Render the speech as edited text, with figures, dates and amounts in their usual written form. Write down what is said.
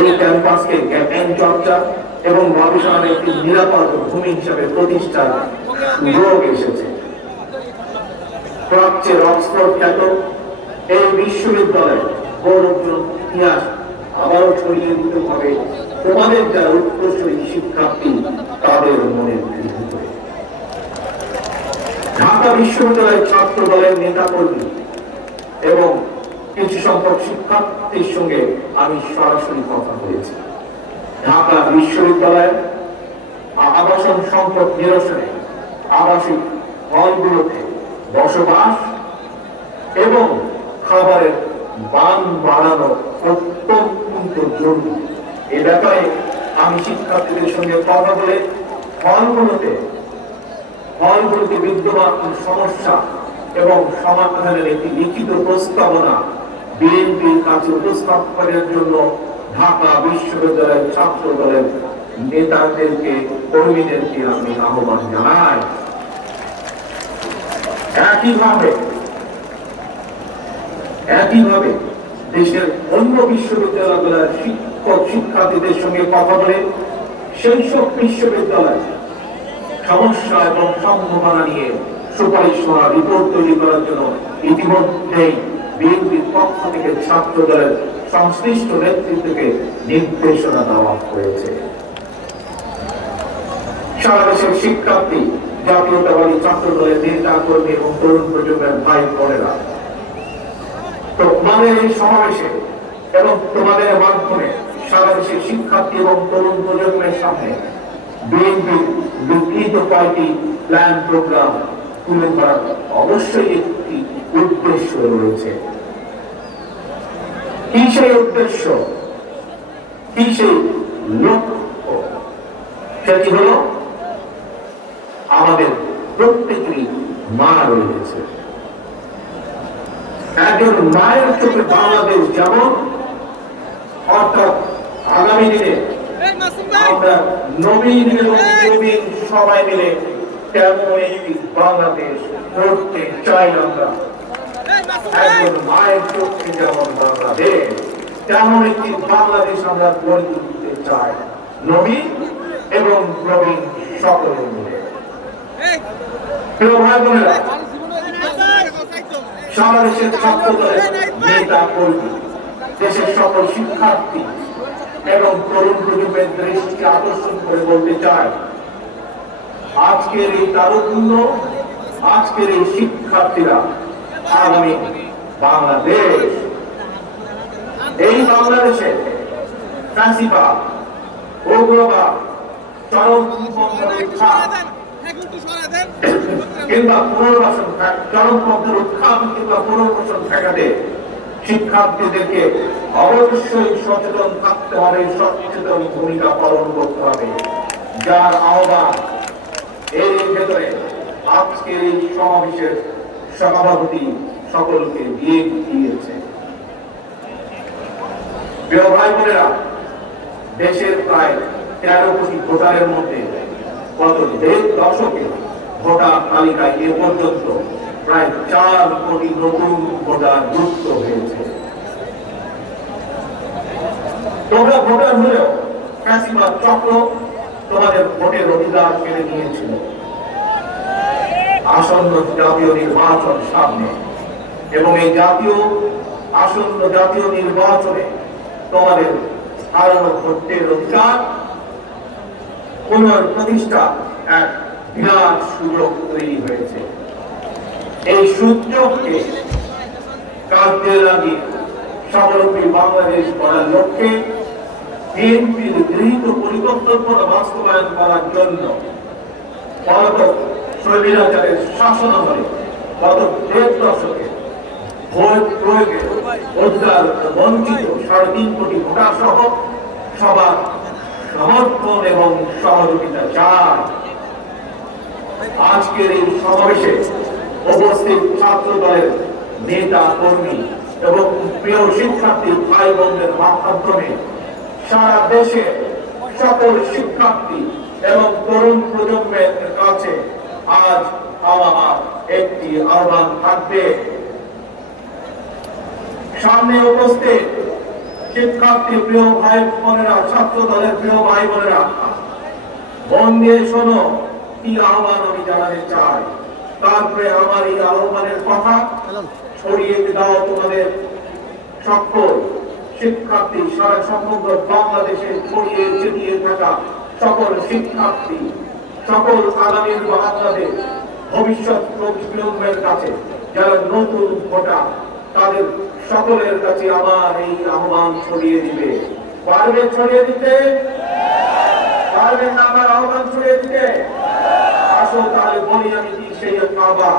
এই ক্যাম্পাসকে জ্ঞান চর্চা এবং গবেষণার একটি নিরাপদ ভূমি হিসাবে প্রতিষ্ঠার সুযোগ এসেছে। প্রাচ্যের অক্সফোর্ড খ্যাত এই বিশ্ববিদ্যালয়ে গৌরবজনক ইতিহাস আবারও ছড়িয়ে দিতে হবে তোমাদের যারা উৎকর্ষী শিক্ষার্থী তাদের মনে গৃহীত। ঢাকা বিশ্ববিদ্যালয়ের ছাত্র দলের নেতা কর্মী এবং কিছু সংখ্যক শিক্ষার্থীর সঙ্গে আমি সরাসরি কথা বলেছি। ঢাকা বিশ্ববিদ্যালয়ের আবাসন সংকট নিরসনে আবাসিক হলগুলোতে বসবাস এবং খাবারের মান বাড়ানো অত্যন্ত জরুরি। এ ব্যাপারে আমি শিক্ষার্থীদের সঙ্গে কথা বলে হলগুলোতে বিদ্যমান সমস্যা এবং সমাধানের একটি লিখিত প্রস্তাবনা বিএনপির কাছে উপস্থাপনের জন্য ঢাকা বিশ্ববিদ্যালয়ের ছাত্র দলের নেতাদেরকে কর্মীদেরকে আমি আহ্বান জানাই। একইভাবে দেশের অন্য বিশ্ববিদ্যালয়গুলোর শিক্ষক শিক্ষার্থীদের সঙ্গে কথা বলে সেই সব বিশ্ববিদ্যালয় সমস্যা এবং সম্ভাবনা নিয়ে সুপারিশ করা রিপোর্ট তৈরি করার জন্য ইতিমধ্যেই বিএনপির পক্ষ থেকে ছাত্র দলের সংশ্লিষ্ট নেতৃত্বকে নির্দেশনা দেওয়া হয়েছে। সারা দেশের শিক্ষার্থী, জাতীয়তাবাদী ছাত্র দলের নেতা কর্মী এবং তরুণ প্রজন্মের ভাই বোনেরা, তোমাদের এই সমাবেশে এবং তোমাদের মাধ্যমে সারা দেশের শিক্ষার্থী এবং তরুণ প্রজন্মের সামনে বিএনপির বিকৃত কয়েকটি প্ল্যান প্রোগ্রাম তুলে ধরার অবশ্যই একটি উদ্দেশ্য রয়েছে। কি সেই উদ্দেশ্য, কি সেই লক্ষ্য? সেটি হল আমাদের প্রত্যেকেরই মা রয়েছে। একজন মায়ের চোখে বাংলাদেশ যেমন, অর্থাৎ আগামী দিনে আমরা নবীন এবং নবীন সবাই মিলে তেমন একটি বাংলাদেশ করতে চাই। আমরা একজন মায়ের চোখে যেমন বাংলাদেশ, তেমন একটি বাংলাদেশ আমরা গড়ে তুলতে চাই, নবীন এবং প্রবীণ সকলে মিলে। প্রিয় ভাই বোনেরা, সারা দেশের ছাত্র দলের নেতা কর্মী, দেশের সকল শিক্ষার্থী এবং তরুণ প্রজন্মের দৃষ্টি আকর্ষণ করে বলতে চাই, আজকের এই তারুণ্য, আজকের এই শিক্ষার্থীরা আগামী বাংলাদেশ, এই বাংলাদেশে ফ্যাসিবাদ, উগ্রবাদ, চরমপন্থার উত্থান কিংবা পুনর্বাসন, চরমপন্থার উত্থান কিংবা পুনর্বাসন ঠেকাতে শিক্ষার্থীদেরকে অবশ্যই সচেতন থাকতে হবে, সচেতন ভূমিকা পালন করতে হবে, যার আহ্বান এর ভেতরে আজকের এই সমাবেশের সভাপতি সকলকে দিয়ে দিয়েছে। প্রিয় ভাই বোনেরা, দেশের প্রায় 13 কোটি ভোটারের মধ্যে গত 1.5 দশকে ভোটার তালিকায় এ পর্যন্ত প্রায় 4 কোটি নতুন ভোটার যুক্ত হয়েছে। তোমরা ভোটার হলেও ফ্যাসিবাদ চক্র তোমাদের ভোটের অধিকার কেড়ে নিয়েছিল। আসন্ন জাতীয় নির্বাচন সামনে এবং এই আসন্ন জাতীয় নির্বাচনে তোমাদের হারানো ভোটের অধিকার পুনঃপ্রতিষ্ঠা এক বিরাট সুযোগ তৈরি হয়েছে। এই সুযোগকে কাজে লাগিয়ে স্বাবলম্বী বাংলাদেশ গড়ার লক্ষ্যে বিএনপির গৃহীত পরিকল্পনা বাস্তবায়ন করার জন্য স্বৈরাচারের শাসনামলে গত 1.5 দশকে ভোট প্রয়োগে অধিকার বঞ্চিত 3.5 কোটি ভোটার সহ সবার সমর্থন এবং সহযোগিতা চায়। আজকের এই সমাবেশে উপস্থিত ছাত্র দলের নেতা কর্মী এবং প্রিয় শিক্ষার্থী ভাই বোনদের মাধ্যমে সারা দেশে সকল শিক্ষার্থী এবং তরুণ প্রজন্মের কাছে আজ আমার একটি আহ্বান থাকবে। সামনে উপস্থিত শিক্ষার্থী প্রিয় ভাই বোনেরা, ছাত্র দলের প্রিয় ভাই বোনেরা, মন দিয়ে শোনো কি আহ্বান আমি জানাতে চাই। তারপরে আমার এই আহ্বানের কথা ছড়িয়ে দাও তোমাদের সকল শিক্ষার্থী, সারা সমগ্র বাংলাদেশে ছড়িয়ে ছিটিয়ে থাকা সকল শিক্ষার্থী, সকল আগামী বাংলাদেশ ভবিষ্যৎ প্রজন্মের কাছে যারা নতুন ভোটার, তাদের সকলের কাছে আমার এই আহ্বান ছড়িয়ে দিবে। পারবে ছড়িয়ে দিতে? পারবেন না আমার আহ্বান ছড়িয়ে দিতে? আসো তাহলে বলি আমি কি সেই আহ্বান।